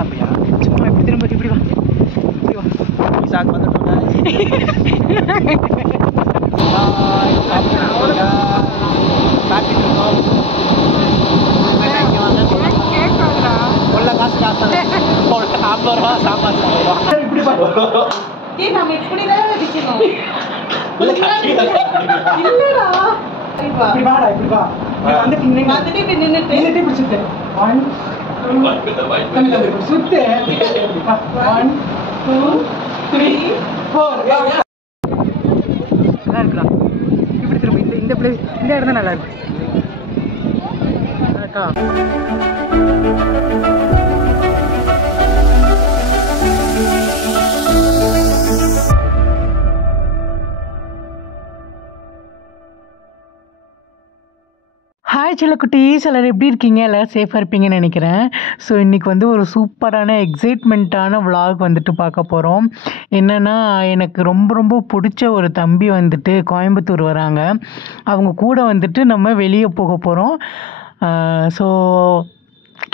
அப்படியா சும்மா இப்படி திரும்ப இப்படி வா இப்படி வா ஈசாக்கு வந்துட்டோம் கொள்ள காசு காசு 50 ரூபா சாம்பார் இப்படி நம்ம இப்படிதான் வச்சுக்கணும் இப்படி வாடா இப்படி வா வந்துட்டு இப்படி நின்னுட்டு பிடிச்சிட்டு 1 2 சுத்து 1 2 3 4 நல்லா இருக்குடா இப்படி திரும்ப இந்த பிளேஸ் இந்த இடம் தான் நல்லா இருக்கு கரெக்டா ஹாய் செல்லக்குட்டீஸ், எல்லோரும் எப்படி இருக்கீங்க? எல்லோரும் சேஃபாக இருப்பீங்கன்னு நினைக்கிறேன். ஸோ இன்றைக்கி வந்து ஒரு சூப்பரான எக்ஸைட்மெண்ட்டான விலாக் வந்துட்டு பார்க்க போகிறோம். என்னென்னா, எனக்கு ரொம்ப ரொம்ப பிடிச்ச ஒரு தம்பி வந்துட்டு கோயம்புத்தூர் வராங்க. அவங்க கூட வந்துட்டு நம்ம வெளியே போக போகிறோம். ஸோ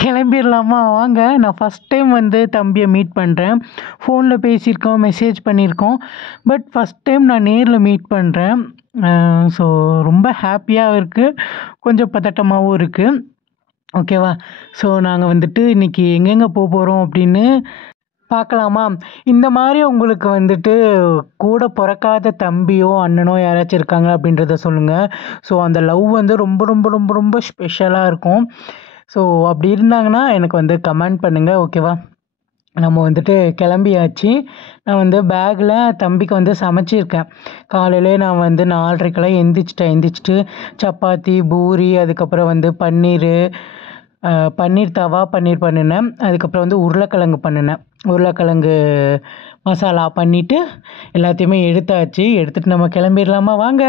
கிளம்பிடலாமா? வாங்க. நான் ஃபஸ்ட் டைம் வந்து தம்பியை மீட் பண்ணுறேன். ஃபோனில் பேசியிருக்கோம், மெசேஜ் பண்ணியிருக்கோம், பட் ஃபஸ்ட் டைம் நான் நேரில் மீட் பண்ணுறேன். ஸோ ரொம்ப ஹாப்பியாகவும் இருக்குது, கொஞ்சம் பதட்டமாகவும் இருக்குது. ஓகேவா? ஸோ நாங்கள் வந்துட்டு இன்றைக்கி எங்கெங்கே போக போகிறோம் அப்படின்னு பார்க்கலாமா? இந்த மாதிரி உங்களுக்கு வந்துட்டு கூட பிறக்காத தம்பியோ அண்ணனோ யாராச்சும் இருக்காங்க அப்படின்றத சொல்லுங்கள். ஸோ அந்த லவ் வந்து ரொம்ப ரொம்ப ரொம்ப ரொம்ப ஸ்பெஷலாக இருக்கும். ஸோ அப்படி இருந்தாங்கன்னா எனக்கு வந்து கமெண்ட் பண்ணுங்கள். ஓகேவா? நம்ம வந்துட்டு கிளம்பியாச்சு. நான் வந்து பேக்கில் தம்பிக்கு வந்து சமைச்சிருக்கேன். காலையிலே நான் வந்து 4:30க்கெல்லாம் எந்திரிச்சிட்டு சப்பாத்தி, பூரி, அதுக்கப்புறம் வந்து பன்னீர் தவா பன்னீர் பண்ணினேன். அதுக்கப்புறம் வந்து உருளைக்கிழங்கு பண்ணினேன். உருளைக்கிழங்கு மசாலா பண்ணிவிட்டு எல்லாத்தையுமே எடுத்துகிட்டு நம்ம கிளம்பிடலாமா? வாங்க.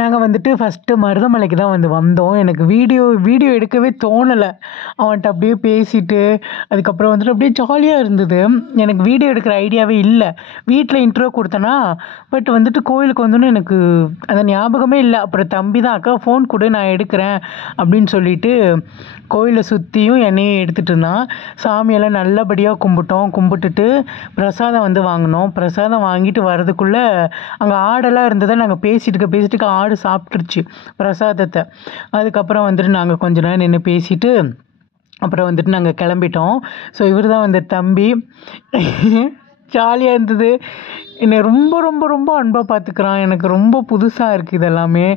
நாங்கள் வந்துட்டு ஃபஸ்ட்டு மருதமலைக்கு தான் வந்தோம். எனக்கு வீடியோ எடுக்கவே தோணலை. அவன்கிட்ட அப்படியே பேசிட்டு அதுக்கப்புறம் வந்துட்டு அப்படியே ஜாலியாக இருந்தது. எனக்கு வீடியோ எடுக்கிற ஐடியாவே இல்லை. வீட்டில் இன்ட்ரோ கொடுத்தேன்னா, பட் வந்துட்டு கோயிலுக்கு வந்தோன்னே எனக்கு அந்த ஞாபகமே இல்லை. அப்புறம் தம்பி தான், அக்கா ஃபோன் கொடு நான் எடுக்கிறேன் அப்படின்னு சொல்லிட்டு கோயிலை சுற்றியும் என்னையும் எடுத்துகிட்டு இருந்தான். சாமியெல்லாம் நல்லபடியாக கும்பிட்டுட்டு பிரசாதம் வந்து வாங்கினோம். பிரசாதம் வாங்கிட்டு வர்றதுக்குள்ளே அங்கே ஆடெல்லாம் இருந்ததை நாங்கள் பேசிட்டு ஆடு சாப்பிட்ருச்சு பிரசாதத்தை. அதுக்கப்புறம் வந்துட்டு நாங்கள் கொஞ்ச நேரம் நின்று பேசிட்டு அப்புறம் வந்துட்டு நாங்கள் கிளம்பிட்டோம். ஸோ இவர் தான் வந்து தம்பி. ஜாலியாக இருந்தது. என்னை ரொம்ப ரொம்ப ரொம்ப அன்பாக பார்த்துக்கிறான். எனக்கு ரொம்ப புதுசாக இருக்குது இதெல்லாமே.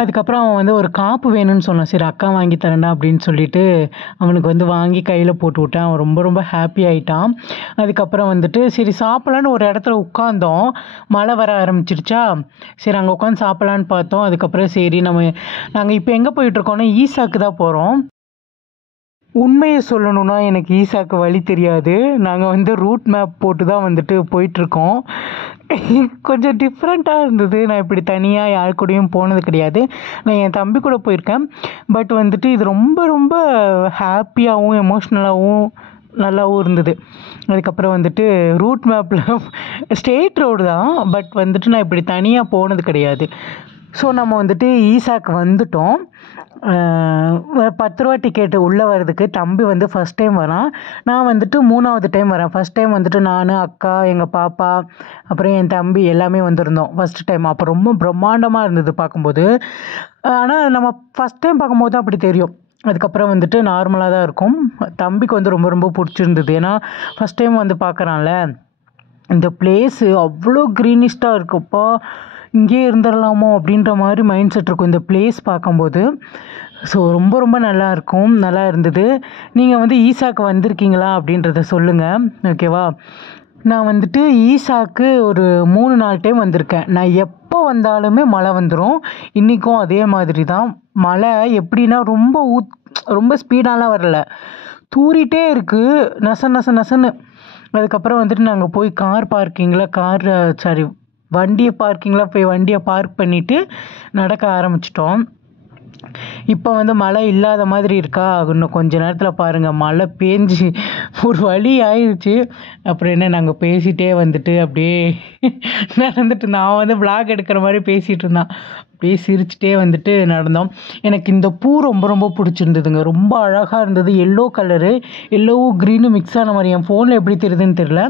அதுக்கப்புறம் அவன் வந்து ஒரு காப்பு வேணும்னு சொன்னான். சரி அக்கா வாங்கி தரேன்டா அப்படின்னு சொல்லிட்டு அவனுக்கு வந்து வாங்கி கையில் போட்டு விட்டேன். அவன் ரொம்ப ரொம்ப ஹாப்பி ஆகிட்டான். அதுக்கப்புறம் வந்துட்டு சரி சாப்பிட்லான்னு ஒரு இடத்துல உட்காந்தோம். மழை வர ஆரம்பிச்சிருச்சா, சரி அங்கே உட்காந்து சாப்பிட்லான்னு பார்த்தோம். அதுக்கப்புறம் சரி நாங்கள் இப்போ எங்கே போயிட்டுருக்கோன்னா ஈசாக்கு தான் போகிறோம். உண்மையை சொல்லணுன்னா எனக்கு ஈசாக்கு வழி தெரியாது. நாங்கள் வந்து ரூட் மேப் போட்டு தான் வந்துட்டு போயிட்டுருக்கோம். கொஞ்சம் டிஃப்ரெண்ட்டாக இருந்தது. நான் இப்படி தனியாக யார் கூடயும் போனது கிடையாது. நான் என் தம்பி கூட போயிருக்கேன். பட் வந்துட்டு இது ரொம்ப ரொம்ப ஹாப்பியாகவும் எமோஷ்னலாகவும் நல்லாவும் இருந்தது. அதுக்கப்புறம் வந்துட்டு ரூட் மேப்பில் ஸ்டேட் ரோடு தான், பட் வந்துட்டு நான் இப்படி தனியாக போனது கிடையாது. ஸோ நம்ம வந்துட்டு ஈசாக்கு வந்துட்டோம். 10 ரூபா டிக்கெட்டு உள்ளே வர்றதுக்கு. தம்பி வந்து ஃபஸ்ட் டைம் வரான். நான் வந்துட்டு 3வது டைம் வரேன். ஃபஸ்ட் டைம் வந்துட்டு நான், அக்கா, எங்கள் பாப்பா, அப்புறம் என் தம்பி எல்லாமே வந்திருந்தோம் ஃபஸ்ட்டு டைம். அப்போ ரொம்ப பிரம்மாண்டமாக இருந்தது பார்க்கும்போது. ஆனால் நம்ம ஃபஸ்ட் டைம் பார்க்கும்போது தான் அப்படி தெரியும். அதுக்கப்புறம் வந்துட்டு நார்மலாக தான் இருக்கும். தம்பிக்கு வந்து ரொம்ப ரொம்ப பிடிச்சிருந்தது. ஏன்னா ஃபஸ்ட் டைம் வந்து பார்க்குறான்ல. இந்த பிளேஸு அவ்வளோ க்ரீனிஷ்டாக இருக்குப்பா, இங்கேயே இருந்துடலாமோ அப்படின்ற மாதிரி மைண்ட் செட் இருக்கும் இந்த பிளேஸ் பார்க்கும்போது. ஸோ ரொம்ப ரொம்ப நல்லா இருந்தது. நீங்கள் வந்து ஈசாக்கு வந்திருக்கீங்களா அப்படின்றத சொல்லுங்கள். ஓகேவா? நான் வந்துட்டு ஈசாக்கு ஒரு 3-4 டைம் வந்திருக்கேன். நான் எப்போ வந்தாலுமே மழை வந்துடும். இன்றைக்கும் அதே மாதிரி தான். மழை எப்படின்னா ரொம்ப ஸ்பீடாலாம் வரல, தூறிட்டே இருக்குது நசன்னு. அதுக்கப்புறம் வந்துட்டு நாங்கள் போய் வண்டியை பார்க்கிங்கில் போய் வண்டியை பார்க் பண்ணிவிட்டு நடக்க ஆரம்பிச்சிட்டோம். இப்போ வந்து மழை இல்லாத மாதிரி இருக்கா, இன்னும் கொஞ்ச நேரத்தில் பாருங்கள் மழை பேஞ்சு ஒரு வழி ஆயிடுச்சு. அப்புறம் என்ன, நாங்கள் பேசிகிட்டே வந்துட்டு அப்படியே நடந்துட்டு நான் வந்து விளாக் எடுக்கிற மாதிரி பேசிகிட்டு இருந்தான். அப்படியே சிரிச்சுட்டே வந்துட்டு நடந்தோம். எனக்கு இந்த பூ ரொம்ப ரொம்ப பிடிச்சிருந்ததுங்க. ரொம்ப அழகாக இருந்தது. எல்லோ கலரு, எல்லோவும் க்ரீனும் மிக்ஸ் ஆன மாதிரி. என் ஃபோனில் எப்படி தெரியுதுன்னு தெரில,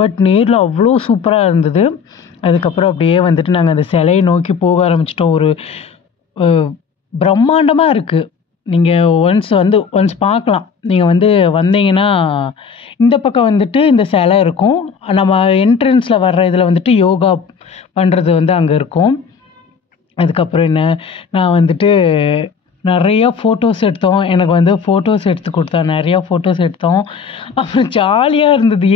பட் நேரில் அவ்வளோ சூப்பராக இருந்தது. அதுக்கப்புறம் அப்படியே வந்துட்டு நாங்கள் அந்த சிலையை நோக்கி போக ஆரம்பிச்சிட்டோம். ஒரு பிரம்மாண்டமாக இருக்குது. நீங்கள் ஒன்ஸ் பார்க்கலாம். நீங்கள் வந்து வந்தீங்கன்னா இந்த பக்கம் வந்துட்டு இந்த சிலை இருக்கும். நம்ம என்ட்ரன்ஸில் வர்ற இதில் வந்துட்டு யோகா பண்ணுறது வந்து அங்கே இருக்கும். அதுக்கப்புறம் என்ன, நான் வந்துட்டு நிறையா ஃபோட்டோஸ் எடுத்தோம். எனக்கு வந்து ஃபோட்டோஸ் எடுத்து கொடுத்தா, நிறையா ஃபோட்டோஸ் எடுத்தோம். அப்புறம் ஜாலியாக இருந்தது.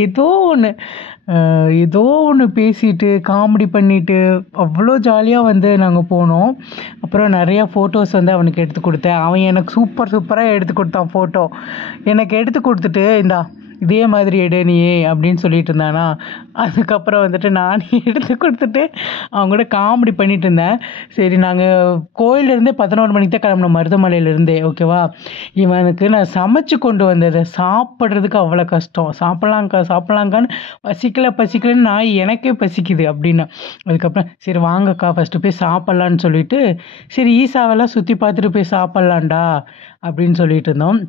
ஏதோ ஒன்று பேசிட்டு காமெடி பண்ணிட்டு அவ்வளோ ஜாலியாக வந்து நாங்கள் போனோம். அப்புறம் நிறையா ஃபோட்டோஸ் வந்து அவனுக்கு எடுத்து கொடுத்தேன். அவன் எனக்கு சூப்பராக எடுத்து கொடுத்தான் ஃபோட்டோ. எனக்கு எடுத்து கொடுத்துட்டு, இந்தா இதே மாதிரி எடு நீ அப்படின்னு சொல்லிட்டு இருந்தானா. அதுக்கப்புறம் வந்துட்டு நானே எடுத்து கொடுத்துட்டு அவங்க கூட காமெடி பண்ணிட்டு இருந்தேன். சரி, நாங்கள் கோயிலேருந்தே 11 மணிக்கு தான் கிளம்பினோம், மருதமலையிலேருந்தே. ஓகேவா, இவனுக்கு நான் சமைச்சு கொண்டு வந்ததை சாப்பிட்றதுக்கு அவ்வளோ கஷ்டம். சாப்பிட்லாங்கான்னு பசிக்கலன்னு நான் எனக்கே பசிக்குது அப்படின்னு. அதுக்கப்புறம் சரி வாங்கக்கா ஃபஸ்ட்டு போய் சாப்பிட்லான்னு சொல்லிட்டு, சரி ஈசாவெல்லாம் சுற்றி பார்த்துட்டு போய் சாப்பிட்லான்டா அப்படின்னு சொல்லிட்டு இருந்தோம்.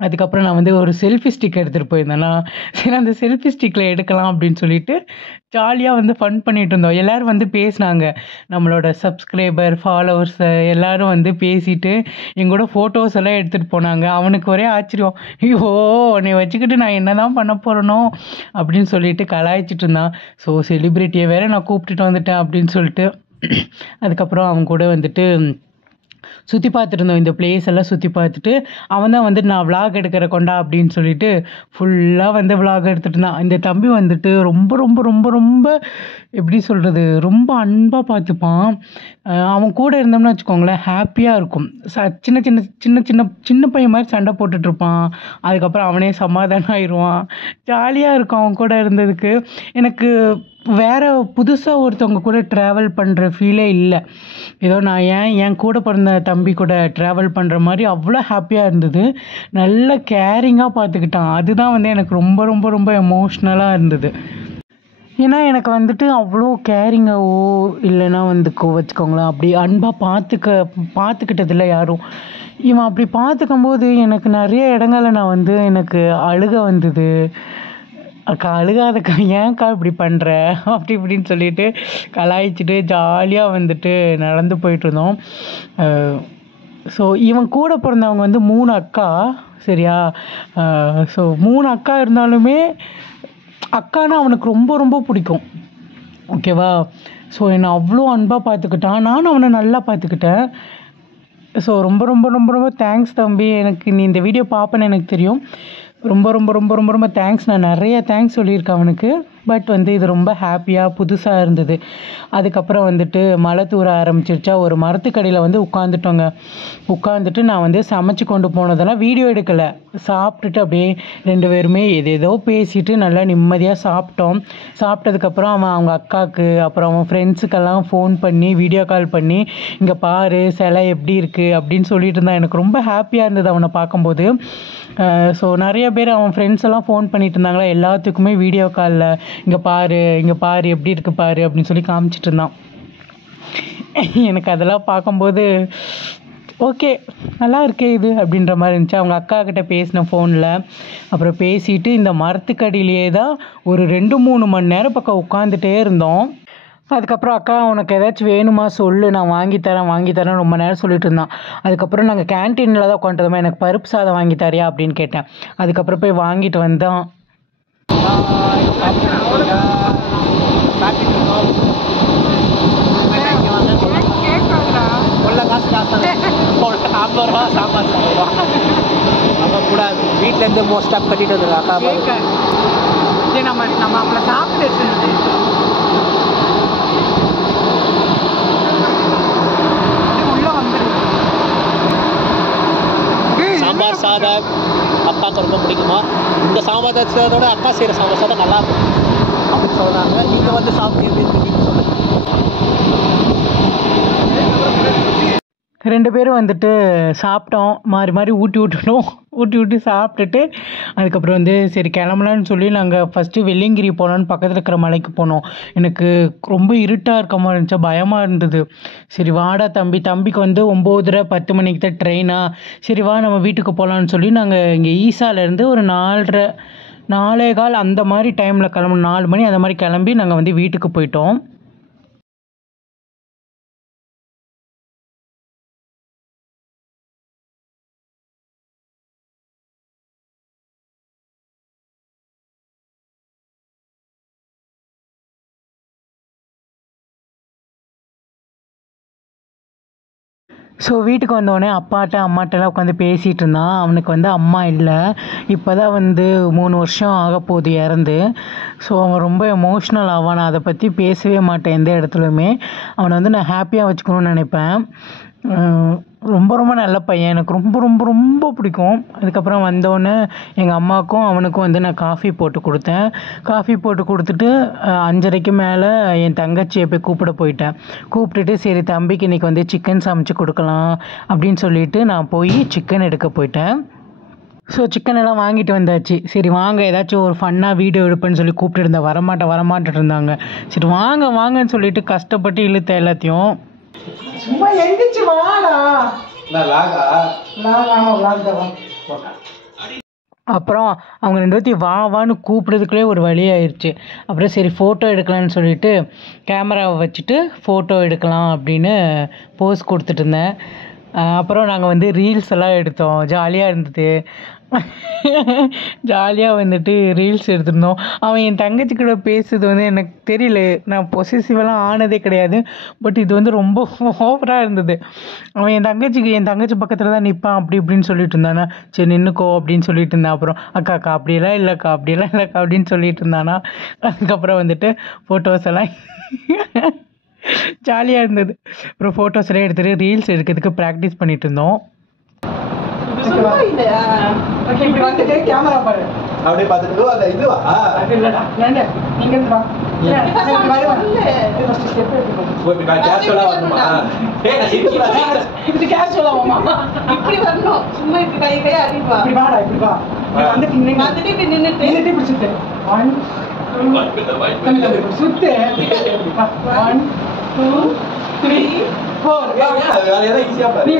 அதுக்கப்புறம் நான் வந்து ஒரு செல்ஃபி ஸ்டிக் எடுத்துகிட்டு போயிருந்தேன்னா, சரி அந்த செல்ஃபி ஸ்டிக்கில் எடுக்கலாம் அப்படின்னு சொல்லிட்டு ஜாலியாக வந்து ஃபன் பண்ணிகிட்டு இருந்தோம். எல்லோரும் வந்து பேசினாங்க, நம்மளோட சப்ஸ்கிரைபர் ஃபாலோவர்ஸ் எல்லோரும் வந்து பேசிட்டு எங்கூட ஃபோட்டோஸ் எல்லாம் எடுத்துகிட்டு போனாங்க. அவனுக்கு ஒரே ஆச்சரியம், ஐயோ உன்னை வச்சுக்கிட்டு நான் என்ன தான் பண்ண போகிறனோ அப்படின்னு சொல்லிட்டு கலாய்ச்சிட்டு இருந்தான். ஸோ செலிப்ரிட்டியை வேறு நான் கூப்பிட்டுட்டு வந்துட்டேன் அப்படின்னு சொல்லிட்டு அதுக்கப்புறம் அவங்க கூட வந்துட்டு சுற்றி பார்த்துட்டு இருந்தோம். இந்த பிளேஸ் எல்லாம் சுற்றி பார்த்துட்டு அவன் தான் வந்துட்டு நான் விளாக் எடுக்கிற கொண்டா அப்படின்னு சொல்லிட்டு ஃபுல்லாக வந்து விளாக் எடுத்துகிட்டு இருந்தான். இந்த தம்பி வந்துட்டு ரொம்ப ரொம்ப ரொம்ப ரொம்ப எப்படி சொல்கிறது, ரொம்ப அன்பாக பார்த்துப்பான். அவன் கூட இருந்தோம்னு வச்சுக்கோங்களேன், ஹாப்பியாக இருக்கும். சின்ன சின்ன சின்ன சின்ன சின்ன பையன் மாதிரி சண்டை போட்டுட்ருப்பான். அதுக்கப்புறம் அவனே சமாதானம் ஆயிடுவான். ஜாலியாக இருக்கும் அவன் கூட இருந்ததுக்கு. எனக்கு வேறு புதுசாக ஒருத்தவங்க கூட ட்ராவல் பண்ணுற ஃபீலே இல்லை. ஏதோ நான் என் கூட பிறந்த தம்பி கூட ட்ராவல் பண்ணுற மாதிரி அவ்வளோ ஹாப்பியாக இருந்தது. நல்ல கேரிங்காக பார்த்துக்கிட்டான். அதுதான் வந்து எனக்கு ரொம்ப ரொம்ப ரொம்ப எமோஷ்னலாக இருந்தது. ஏன்னா எனக்கு வந்துட்டு அவ்வளோ கேரிங்காவோ இல்லைன்னா வந்து வச்சுக்கோங்களேன், அப்படி அன்பாக பார்த்துக்கிட்டதில்ல யாரும். இவன் அப்படி பார்த்துக்கும்போது எனக்கு நிறைய இடங்களில் நான் வந்து எனக்கு அழுக வந்தது. அக்கா அழுகாதக்கா, ஏன்க்கா இப்படி பண்ணுற அப்படி இப்படின்னு சொல்லிட்டு கலாய்ச்சிட்டு ஜாலியாக வந்துட்டு நடந்து போயிட்டுருந்தோம். ஸோ இவன் கூட பிறந்தவங்க வந்து 3 அக்கா, சரியா. ஸோ 3 அக்கா இருந்தாலுமே அக்கானா அவனுக்கு ரொம்ப ரொம்ப பிடிக்கும். ஓகேவா. ஸோ என்னை அவ்வளோ அன்பாக பார்த்துக்கிட்டான், நானும் அவனை நல்லா பார்த்துக்கிட்டேன். ஸோ ரொம்ப ரொம்ப ரொம்ப ரொம்ப தேங்க்ஸ் தம்பி. எனக்கு நீ இந்த வீடியோ பார்ப்பேன்னு எனக்கு தெரியும். ரொம்ப ரொம்ப ரொம்ப ரொம்ப ரொம்ப தேங்க்ஸ். நான் நிறைய தேங்க்ஸ் சொல்லியிருக்கேன் அவனுக்கு. பட் வந்து இது ரொம்ப ஹாப்பியாக புதுசாக இருந்தது. அதுக்கப்புறம் வந்துட்டு மழை தூர ஆரம்பிச்சிருச்சா, ஒரு மரத்துக்கடியில் வந்து உட்காந்துட்டு நான் வந்து சமைச்சு கொண்டு போனதெல்லாம் வீடியோ எடுக்கலை. சாப்பிட்டுட்டு அப்படியே 2 பேருமே ஏதேதோ பேசிட்டு நல்லா நிம்மதியாக சாப்பிட்டோம். சாப்பிட்டதுக்கப்புறம் அவன் அவங்க அக்காவுக்கு அப்புறம் அவன் ஃப்ரெண்ட்ஸுக்கெல்லாம் ஃபோன் பண்ணி வீடியோ கால் பண்ணி, இங்கே பாரு சிலை எப்படி இருக்குது அப்படின்னு சொல்லிட்டு இருந்தான். எனக்கு ரொம்ப ஹாப்பியாக இருந்தது அவனை பார்க்கும்போது. ஸோ நிறைய பேர் அவன் ஃப்ரெண்ட்ஸ் எல்லாம் ஃபோன் பண்ணிட்டு இருந்தாங்களா, எல்லாத்துக்குமே வீடியோ காலில் இங்கே பாரு எப்படி இருக்கு பாரு அப்படின்னு சொல்லி காமிச்சிட்டு இருந்தான். எனக்கு அதெல்லாம் பார்க்கும்போது ஓகே நல்லா இருக்கே இது அப்படின்ற மாதிரி இருந்துச்சு. அவங்க அக்கா கிட்ட பேசின ஃபோனில். அப்புறம் பேசிட்டு இந்த மரத்துக்கடியிலேயே தான் ஒரு 2-3 மணி நேரம் பக்கம் உட்காந்துட்டே இருந்தோம். அதுக்கப்புறம் அக்கா உனக்கு ஏதாச்சும் வேணுமா சொல்லு, நான் வாங்கித்தரேன் ரொம்ப நேரம் சொல்லிட்டு இருந்தான். அதுக்கப்புறம் நாங்கள் கேன்டீனில் தான் உட்காந்துருந்தோம். எனக்கு பருப்பு சாதம் வாங்கி தரியா அப்படின்னு கேட்டேன். அதுக்கப்புறம் போய் வாங்கிட்டு வந்தான். கூடாது, வீட்டிலேருந்து மோஸ்ட் ஆஃப் கட்டிட்டு வந்துடுறாக்கா. நம்ம அவளை சாப்பிட்டு சாம்பார் சாதம் அப்பாவுக்கு ரொம்ப பிடிக்குமா. இந்த சாம்பார் சாதத்தோட அக்கா செய்கிற சாம்பார் சாதம் நல்லா இருக்கும் அப்படின்னு சொல்கிறாங்க. நீங்கள் வந்து சாப்பிட்டு எப்படி சொல்லுங்கள். 2 பேரும் வந்துட்டு சாப்பிட்டோம். மாறி மாறி ஊட்டி விட்டுட்டோம். ஊட்டி சாப்பிட்டுட்டு அதுக்கப்புறம் வந்து சரி கிளம்பலான்னு சொல்லி நாங்கள் ஃபஸ்ட்டு வெள்ளியங்கிரி போகலான்னு பக்கத்தில் இருக்கிற மலைக்கு போனோம். எனக்கு ரொம்ப இருட்டாக இருக்க மாதிரி இருந்துச்சு, பயமாக இருந்தது. சரி வாடா தம்பிக்கு வந்து 9:30 10 மணிக்கு தான் ட்ரெயினா, சரி வா நம்ம வீட்டுக்கு போகலான்னு சொல்லி நாங்கள் இங்கே ஈசாலேருந்து ஒரு 4:30 4:15 அந்த மாதிரி டைமில் கிளம்பணும். 4 மணி அந்த மாதிரி கிளம்பி நாங்கள் வந்து வீட்டுக்கு போயிட்டோம். ஸோ வீட்டுக்கு வந்தோடனே அம்மாட்டெல்லாம் உட்காந்து பேசிகிட்டு இருந்தான். அவனுக்கு வந்து அம்மா இல்லை, இப்போ தான் வந்து 3 வருஷம் ஆக போகுது இறந்து. ஸோ அவன் ரொம்ப எமோஷ்னல் ஆவான். நான் அதை பற்றி பேசவே மாட்டேன் எந்த இடத்துலையுமே. அவனை வந்து நான் ஹாப்பியாக வச்சுக்கணும்னு நினைப்பேன். ரொம்ப ரொம்ப நல்ல பையன், எனக்கு ரொம்ப ரொம்ப ரொம்ப பிடிக்கும். அதுக்கப்புறம் வந்தோடனே எங்கள் அம்மாவுக்கும் அவனுக்கும் வந்து நான் காஃபி போட்டு கொடுத்தேன். காஃபி போட்டு கொடுத்துட்டு 5:30க்கு மேலே என் தங்கச்சியை போய் கூப்பிட போயிட்டேன். கூப்பிட்டுட்டு சரி தம்பிக்கு இன்றைக்கி வந்து சிக்கன் சமைச்சு கொடுக்கலாம் அப்படின்னு சொல்லிட்டு நான் போய் சிக்கன் எடுக்க போயிட்டேன். ஸோ சிக்கன் எல்லாம் வாங்கிட்டு வந்தாச்சு. சரி வாங்க ஏதாச்சும் ஒரு ஃபன்னாக வீடியோ எடுப்பேன்னு சொல்லி கூப்பிட்டு இருந்தேன். வரமாட்டேட்டு இருந்தாங்க. சரி வாங்கன்னு சொல்லிட்டு கஷ்டப்பட்டு இழுத்த எல்லாத்தையும். சும்மா எந்திரிச்சு வாடா. அப்புறம் அவங்க 2 பேர்த்தையும் வான்னு கூப்பிடுறதுக்குள்ளே ஒரு வழி ஆயிடுச்சு. அப்புறம் சரி ஃபோட்டோ எடுக்கலான்னு சொல்லிட்டு கேமராவை வச்சுட்டு ஃபோட்டோ எடுக்கலாம் அப்படின்னு போஸ் கொடுத்துட்டு இருந்தேன். அப்புறம் நாங்கள் வந்து ரீல்ஸ் எல்லாம் எடுத்தோம். ஜாலியாக இருந்தது. ஜாலியாக வந்துட்டு ரீல்ஸ் எடுத்திருந்தோம். அவன் என் தங்கச்சி கூட பேசுறது வந்து எனக்கு தெரியல, நான் பொசசிவெல்லாம் ஆனதே கிடையாது. பட் இது வந்து ரொம்ப ஓவராக இருந்தது. அவன் என் தங்கச்சி பக்கத்தில் தான் நிற்பான் அப்படி இப்படின்னு சொல்லிட்டு இருந்தானா. சரி நின்றுக்கோ அப்படின்னு சொல்லிட்டு இருந்தான். அப்புறம் அக்கா அப்படியெல்லாம் இல்லைக்கா அப்படின்னு சொல்லிட்டு இருந்தானா. அதுக்கப்புறம் வந்துட்டு ஃபோட்டோஸ் எல்லாம் ஜாலியாக இருந்தது. அப்புறம் ஃபோட்டோஸ் எல்லாம் எடுத்துகிட்டு ரீல்ஸ் எடுக்கிறதுக்கு ப்ராக்டிஸ் பண்ணிட்டு இருந்தோம். இப்படி வந்துட்டு கேமரா பாரு அப்படியே பார்த்துட்டு அந்த இதுவா இல்லடா நீங்க இருந்து வா. இப்படி கேஷுவலா வாமா, இப்படி வரணும். சும்மா இப்படி கை அடிப்பா. இப்படி வாடா, இப்படி வா. வந்துட்டு இப்படி நின்னுட்டு இப்படி சுத்து. 1 2 சுத்து. 1 2 3 4 வேற ஏதோ ஈஸியா பாரு. நீ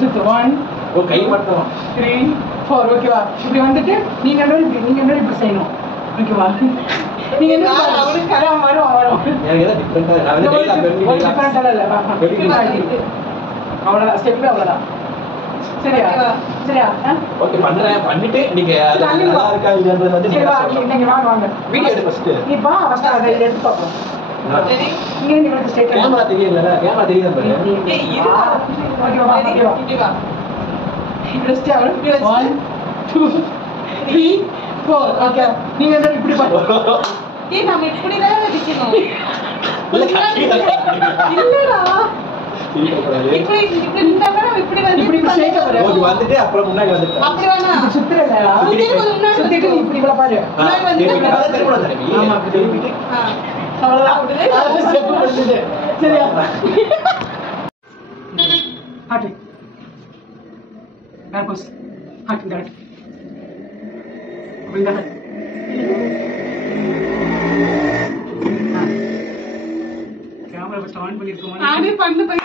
சுத்து. 1 கை மட்டும் 3 4 ஓகேவா. இப்படி வந்துட்டு நீங்க இப்படி செய்யணும். ஓகேவா. நீங்க என்ன அவருக்கு கரம் வரும் எனக்கு ஏதோ டிஃபரண்டா நான் வந்து டிஃபரண்டா இல்ல அவ்வளவுதான் ஸ்டெப் அவ்வளவுதான். சரியா ஓகே பண்ணிட்டு நீங்க நல்லா இருக்கா இல்லன்றது வந்து நீங்க வாங்க வீடியோ எடு ஃபர்ஸ்ட். நீ வா ஃபர்ஸ்ட் அதை எடுத்து பாப்போம். சரி நீங்க உங்களுக்கு ஸ்டேட் கேமரா தெரியல, கேமரா தெரியுதா பாரு. ஏய் இது ஓகேவா இப்படி வா. இப்படி ஸ்டார் 1 2 3 4 ஓகே. நீங்க இப்படி பாருங்க. ஏய் நாம இப்படி தான் வெடிக்கணும். இல்லடா இப்படி நின்னாங்க. இப்படி வந்து இப்படி ஷேக் ஆவற. ஓகே வந்துட்டு அப்புறம் முன்னாடி வந்துட்டு அப்படி வேணா சுத்துறடா. சுத்திட்டு இப்படி இவள பாரு. முன்னாடி வந்து திரும்ப தரவி. ஆமா அப்படி திரும்பிட்டு அவ்வளவுதான். அப்படியே ஸ்டெப் பண்ணுது. சரியா ஹாட் நார்மஸ் ஹாட் கரெக்ட் அப்படிங்க. கேமரா பஸ் ஆன் பண்ணிருக்கோமா ஆனே பண்ணு போய்.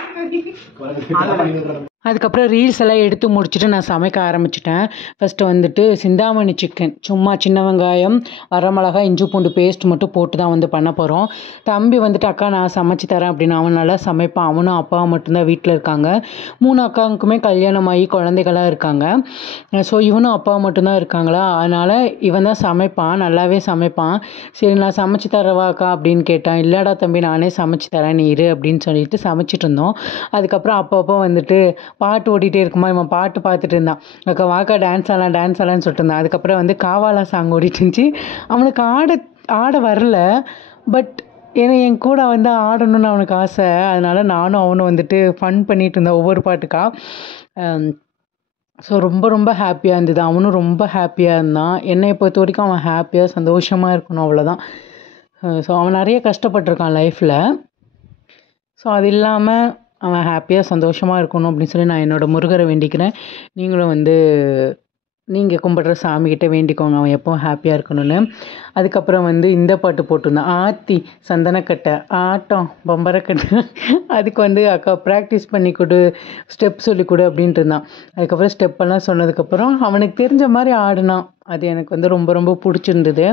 அதுக்கப்புறம் ரீல்ஸ் எல்லாம் எடுத்து முடிச்சுட்டு நான் சமைக்க ஆரம்பிச்சிட்டேன். ஃபஸ்ட்டு வந்துட்டு சிந்தாமணி சிக்கன் சும்மா சின்ன வெங்காயம் வரமிளகாய் இஞ்சி பூண்டு பேஸ்ட் மட்டும் போட்டு தான் வந்து பண்ண போகிறோம். தம்பி வந்துட்டு அக்கா நான் சமைச்சு தரேன் அப்படின்னு அவன் நல்லா சமைப்பான். அவனும் அப்பாவும் மட்டும்தான் வீட்டில் இருக்காங்க. 3 அக்காவுக்குமே கல்யாணமாகி குழந்தைகளாக இருக்காங்க. ஸோ இவனும் அப்பாவும் மட்டும்தான் இருக்காங்களா, அதனால் இவன் தான் சமைப்பான், நல்லாவே சமைப்பான். சரி நான் சமைச்சு தரவா அக்கா அப்படின்னு கேட்டான். இல்லைடா தம்பி நானே சமைச்சு தரேன் நீ இரு அப்படின்னு சொல்லிட்டு சமைச்சிட்டு இருந்தோம். அதுக்கப்புறம் அப்பப்போ வந்துட்டு பாட்டு ஓடிட்டே இருக்குமா, இவன் பாட்டு பார்த்துட்டு இருந்தான். அக்கா வாக்கா டான்ஸ் ஆடலான்னு சொல்லிட்டு இருந்தான். அதுக்கப்புறம் வந்து காவாலா சாங் ஓடிட்டு இருந்துச்சு. அவனுக்கு ஆட வரல, பட் ஏன்னா என் கூட வந்து ஆடணும்னு அவனுக்கு ஆசை. அதனால நானும் அவனும் வந்துட்டு ஃபன் பண்ணிட்டு இருந்தேன் ஒவ்வொரு பாட்டுக்கா. ஸோ ரொம்ப ரொம்ப ஹாப்பியாக இருந்தது. அவனும் ரொம்ப ஹாப்பியாக இருந்தான். என்னை பொறுத்த வரைக்கும் அவன் ஹாப்பியாக சந்தோஷமாக இருக்கணும், அவ்வளோதான். ஸோ அவன் நிறைய கஷ்டப்பட்டிருக்கான் லைஃப்பில். ஸோ அது இல்லாமல் அவன் ஹாப்பியாக சந்தோஷமாக இருக்கணும் அப்படின்னு சொல்லி நான் என்னோடய முருகரை வேண்டிக்கிறேன். நீங்களும் வந்து நீங்கள் கும்பிட்ற சாமிக்கிட்ட வேண்டிக்கோங்க அவன் எப்போவும் ஹாப்பியாக இருக்கணும்னு. அதுக்கப்புறம் வந்து இந்த பாட்டு போட்டிருந்தான், ஆத்தி சந்தனக்கட்டை ஆட்டம் பம்பரக்கட்டை. அதுக்கு வந்து அக்கா ப்ராக்டிஸ் பண்ணி கொடு, ஸ்டெப் சொல்லி கொடு அப்படின்ட்டு இருந்தான். அதுக்கப்புறம் ஸ்டெப்பெல்லாம் சொன்னதுக்கப்புறம் அவனுக்கு தெரிஞ்ச மாதிரி ஆடினான். அது எனக்கு வந்து ரொம்ப ரொம்ப பிடிச்சிருந்தது.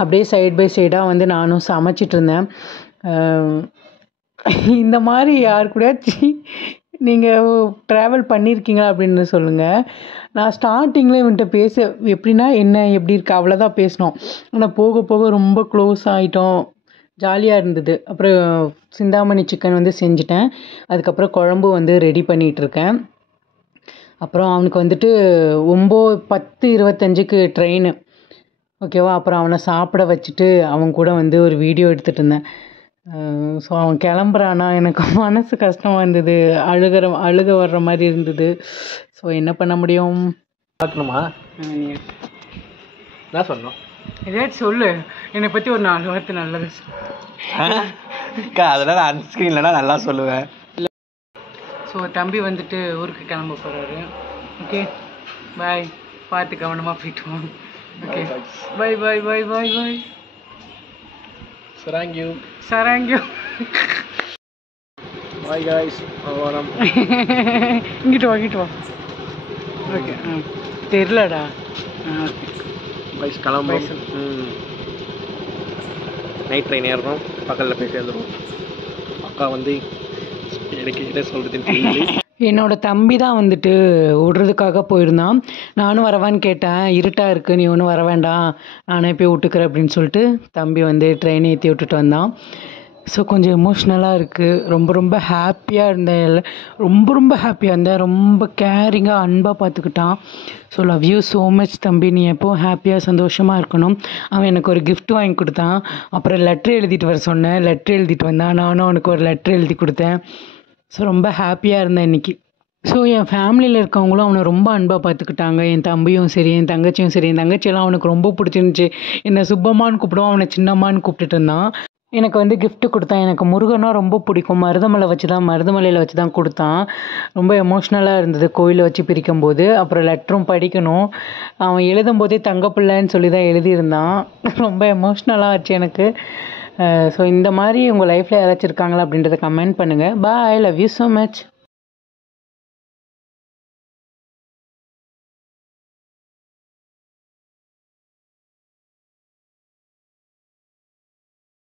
அப்படியே சைட் பை சைடாக வந்து நானும் சமைச்சிட்டு இருந்தேன். இந்த மாதிரி யார் கூடயாச்சும் நீங்கள் ட்ராவல் பண்ணியிருக்கீங்களா அப்படின்னு சொல்லுங்கள். நான் ஸ்டார்டிங்கில் இவன்கிட்ட பேச எப்படின்னா என்ன எப்படி இருக்கு அவ்வளோதான் பேசினோம். ஆனால் போக போக ரொம்ப க்ளோஸ் ஆகிட்டோம். ஜாலியாக இருந்தது. அப்புறம் சிந்தாமணி சிக்கன் வந்து செஞ்சுட்டேன். அதுக்கப்புறம் குழம்பு வந்து ரெடி பண்ணிகிட்ருக்கேன். அப்புறம் அவனுக்கு வந்துட்டு 10:25க்கு ட்ரெயின். ஓகேவா? அப்புறம் அவனை சாப்பிட வச்சுட்டு அவன் கூட வந்து ஒரு வீடியோ எடுத்துகிட்டு இருந்தேன். ஸோ அவன் கிளம்புறானா எனக்கு மனசு கஷ்டமாக இருந்தது. அழுக வர்ற மாதிரி இருந்தது. ஸோ என்ன பண்ண முடியும்? பார்க்கணுமா? என்ன சொல்லணும்? ஏதாச்சும் சொல்லு. என்னை பற்றி ஒரு 4 வார்த்தை நல்லது அக்கா அதெல்லாம் நான் அன்ஸ்க்ரீன்லனா நல்லா சொல்லுவேன். ஸோ தம்பி வந்துட்டு ஊருக்கு கிளம்ப போகிறாரு. Okay bye. பார்த்து கவனமாக போயிட்டு வாங்க. Okay bye bye bye bye bye. சராங்கியூ சராங்கியூ. Bye guys. வரோம். இங்கிட்டு வா. ஓகே தெரிலடா. ஓகே பாய்ஸ் கிளம்பும். நைட் ட்ரெயின் ஏறணும். பக்கத்தில் போய் சேர்ந்துடும். அக்கா வந்து எனக்கு என்ன சொல்கிறதுன்னு தெரியல. என்னோடய தம்பி தான் வந்துட்டு விடுறதுக்காக போயிருந்தான். நானும் வரவான்னு கேட்டேன். இருட்டாக இருக்குது, நீ ஒன்றும் வர வேண்டாம், நானே போய் விட்டுக்கிறேன் அப்படின்னு சொல்லிட்டு தம்பி வந்து ட்ரெயின் ஏற்றி விட்டுட்டு வந்தான். ஸோ கொஞ்சம் எமோஷ்னலாக இருக்குது. ரொம்ப ஹாப்பியாக இருந்தேன். ரொம்ப ஹாப்பியாக இருந்தேன். ரொம்ப கேரிங்காக அன்பாக பார்த்துக்கிட்டான். So love you so much தம்பி. நீ எப்போவும் ஹாப்பியாக சந்தோஷமாக இருக்கணும். அவன் எனக்கு ஒரு கிஃப்ட் வாங்கி கொடுத்தான். அப்புறம் லெட்ரு எழுதிட்டு வர சொன்னேன். லெட்ரு எழுதிட்டு வந்தான். நானும் அவனுக்கு ஒரு லெட்ரு எழுதி கொடுத்தேன். ஸோ ரொம்ப ஹாப்பியாக இருந்தேன் இன்றைக்கி. ஸோ என் ஃபேமிலியில் இருக்கவங்களும் அவனை ரொம்ப அன்பாக பார்த்துக்கிட்டாங்க. என் தம்பியும் சரி, என் தங்கச்சியும் சரி. என் தங்கச்சியெல்லாம் அவனுக்கு ரொம்ப பிடிச்சிருந்துச்சி. என்னை சுப்பம்மான்னு கூப்பிடுவான், அவனை சின்னம்மான்னு கூப்பிட்டுட்டு இருந்தான். எனக்கு வந்து கிஃப்ட்டு கொடுத்தான். எனக்கு முருகனா ரொம்ப பிடிக்கும். மருதமலையில் வச்சு தான் கொடுத்தான். ரொம்ப எமோஷ்னலாக இருந்தது கோயிலில் வச்சு பிரிக்கும்போது. அப்புறம் லெட்டரும் படிக்கணும். அவன் எழுதும்போதே தங்கப்பிள்ளைன்னு சொல்லி தான் எழுதியிருந்தான். ரொம்ப எமோஷ்னலாக ஆச்சு எனக்கு. ஸோ இந்த மாதிரி உங்கள் லைஃப்பில் யாராச்சும் இருக்காங்களா அப்படின்றத கமெண்ட் பண்ணுங்கள். Bye. Love you so much.